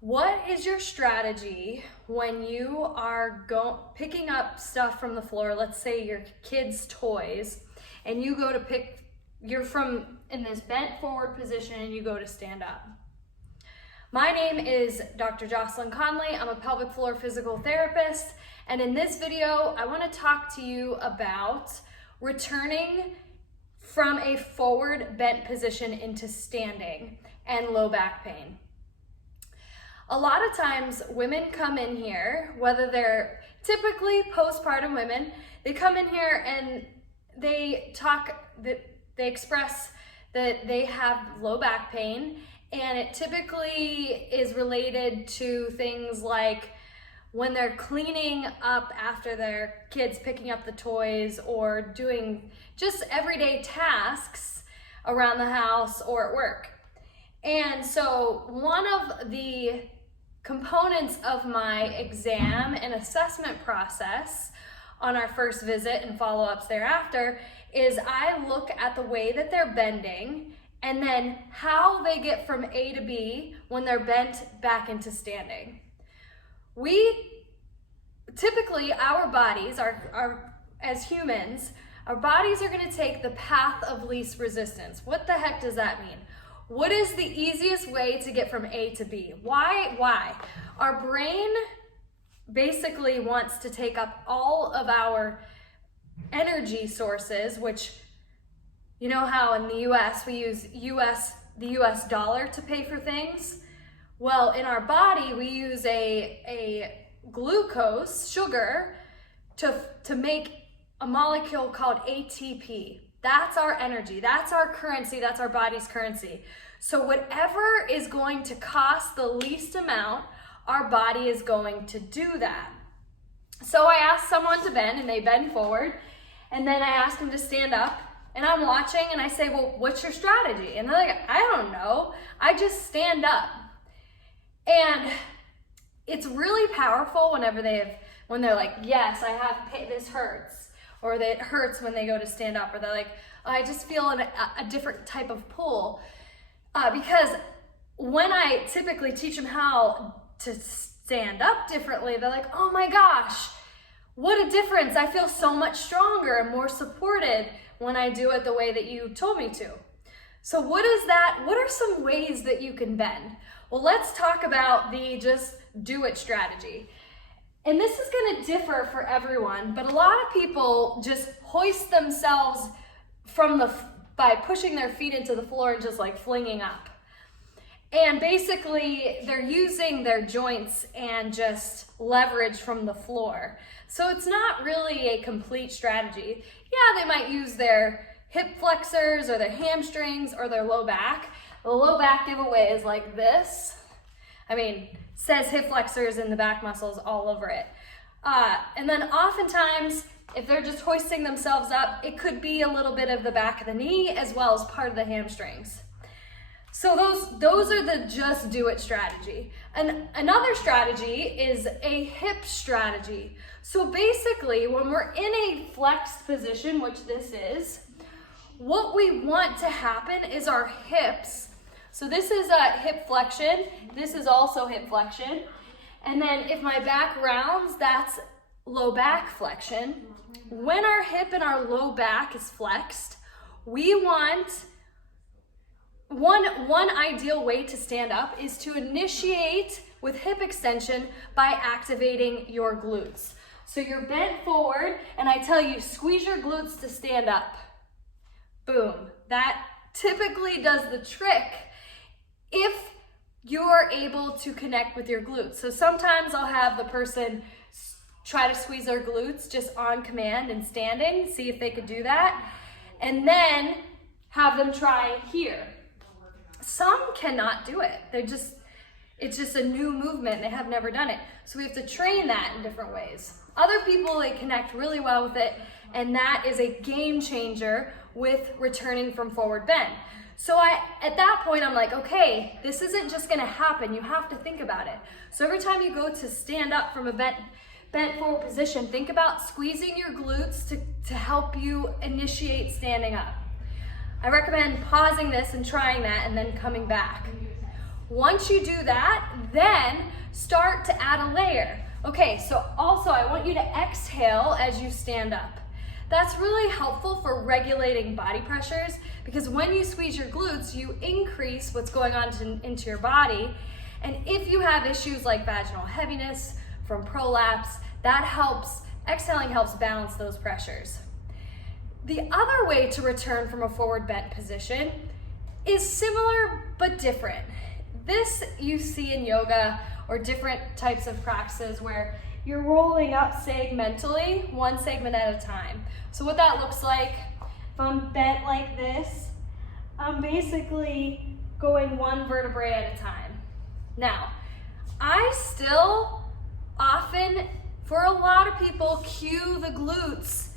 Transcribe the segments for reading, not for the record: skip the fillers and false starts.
What is your strategy when you are picking up stuff from the floor? Let's say your kids' toys, and you go to you're in this bent forward position and you go to stand up. My name is Dr. Jocelyn Conley. I'm a pelvic floor physical therapist, and in this video, I want to talk to you about returning from a forward bent position into standing and low back pain. A lot of times women come in here, whether they're typically postpartum women, they come in here and they express that they have low back pain, and it typically is related to things like when they're cleaning up after their kids picking up the toys or doing just everyday tasks around the house or at work. And so one of the components of my exam and assessment process on our first visit and follow-ups thereafter is I look at the way that they're bending and then how they get from A to B when they're bent back into standing. Typically, our bodies, as humans, our bodies are going to take the path of least resistance. What the heck does that mean? What is the easiest way to get from A to B? Why? Our brain basically wants to take up all of our energy sources, which, you know how in the US we use the US dollar to pay for things? Well, in our body we use a glucose, sugar, to make a molecule called ATP. That's our energy, that's our currency, that's our body's currency. So whatever is going to cost the least amount, our body is going to do that. So I ask someone to bend and they bend forward, and then I ask them to stand up, and I'm watching and I say, well, what's your strategy? And they're like, I don't know, I just stand up. And it's really powerful when they're like, yes, I have pain, this hurts. Or that it hurts when they go to stand up, or they're like, oh, I just feel a different type of pull. Because when I typically teach them how to stand up differently, they're like, oh my gosh, what a difference. I feel so much stronger and more supported when I do it the way that you told me to. So what is that? What are some ways that you can bend? Well, let's talk about the just do it strategy. And this is going to differ for everyone, but a lot of people just hoist themselves by pushing their feet into the floor and just like flinging up. And basically they're using their joints and just leverage from the floor. So it's not really a complete strategy. Yeah, they might use their hip flexors or their hamstrings or their low back. The low back giveaway is like this. Says hip flexors and the back muscles all over it. And then oftentimes, if they're just hoisting themselves up, it could be a little bit of the back of the knee as well as part of the hamstrings. So those are the just do it strategy. And another strategy is a hip strategy. So basically, when we're in a flexed position, which this is, what we want to happen is our hips. So this is a hip flexion. This is also hip flexion. And then if my back rounds, that's low back flexion. When our hip and our low back is flexed, we want one ideal way to stand up is to initiate with hip extension by activating your glutes. So you're bent forward and I tell you, squeeze your glutes to stand up. Boom. That typically does the trick if you're able to connect with your glutes. So sometimes I'll have the person try to squeeze their glutes just on command and standing, see if they could do that, and then have them try here. Some cannot do it. It's just a new movement. They have never done it. So we have to train that in different ways. Other people, they connect really well with it, and that is a game changer with returning from forward bend. So at that point, I'm like, okay, this isn't just gonna happen. You have to think about it. So every time you go to stand up from a bent forward position, think about squeezing your glutes to help you initiate standing up. I recommend pausing this and trying that and then coming back. Once you do that, then start to add a layer. Okay, so also I want you to exhale as you stand up. That's really helpful for regulating body pressures, because when you squeeze your glutes, you increase what's going on into your body. And if you have issues like vaginal heaviness from prolapse, that helps, exhaling helps balance those pressures. The other way to return from a forward bent position is similar but different. This you see in yoga or different types of practices where you're rolling up segmentally, one segment at a time. So what that looks like, if I'm bent like this, I'm basically going one vertebrae at a time. Now, I still often, for a lot of people, cue the glutes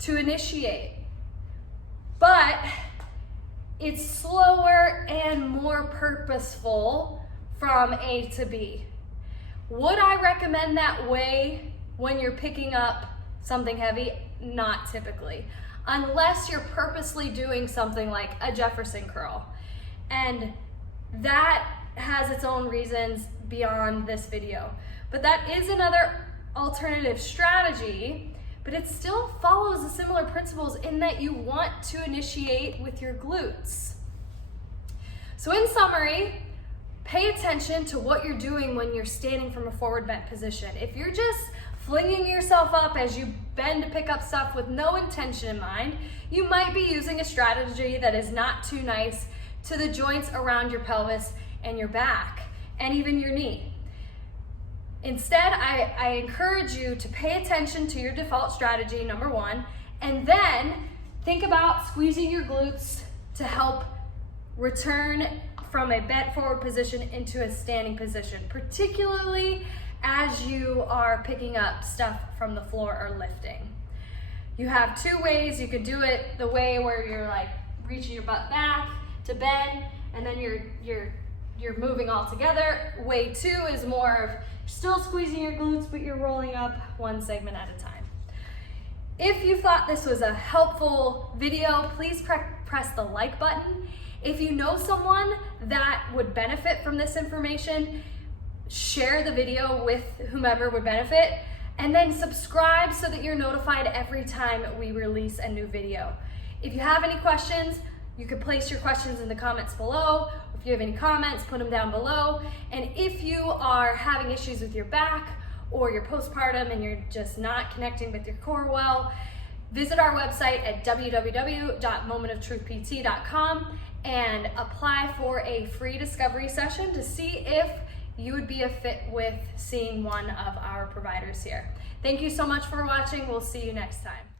to initiate, but it's slower and more purposeful from A to B. Would I recommend that way when you're picking up something heavy? Not typically, unless you're purposely doing something like a Jefferson curl. And that has its own reasons beyond this video. But that is another alternative strategy, but it still follows the similar principles in that you want to initiate with your glutes. So in summary, pay attention to what you're doing when you're standing from a forward bent position. If you're just flinging yourself up as you bend to pick up stuff with no intention in mind, you might be using a strategy that is not too nice to the joints around your pelvis and your back, and even your knee. Instead, I encourage you to pay attention to your default strategy, number one, and then think about squeezing your glutes to help return from a bent forward position into a standing position, particularly as you are picking up stuff from the floor or lifting. You have two ways. You could do it the way where you're like reaching your butt back to bend, and then you're moving all together. Way two is more of still squeezing your glutes, but you're rolling up one segment at a time. If you thought this was a helpful video, please press the like button. If you know someone that would benefit from this information, share the video with whomever would benefit, and then subscribe so that you're notified every time we release a new video. If you have any questions, you can place your questions in the comments below. If you have any comments, put them down below. And if you are having issues with your back or your postpartum and you're just not connecting with your core well, visit our website at www.momentoftruthpt.com and apply for a free discovery session to see if you would be a fit with seeing one of our providers here. Thank you so much for watching. We'll see you next time.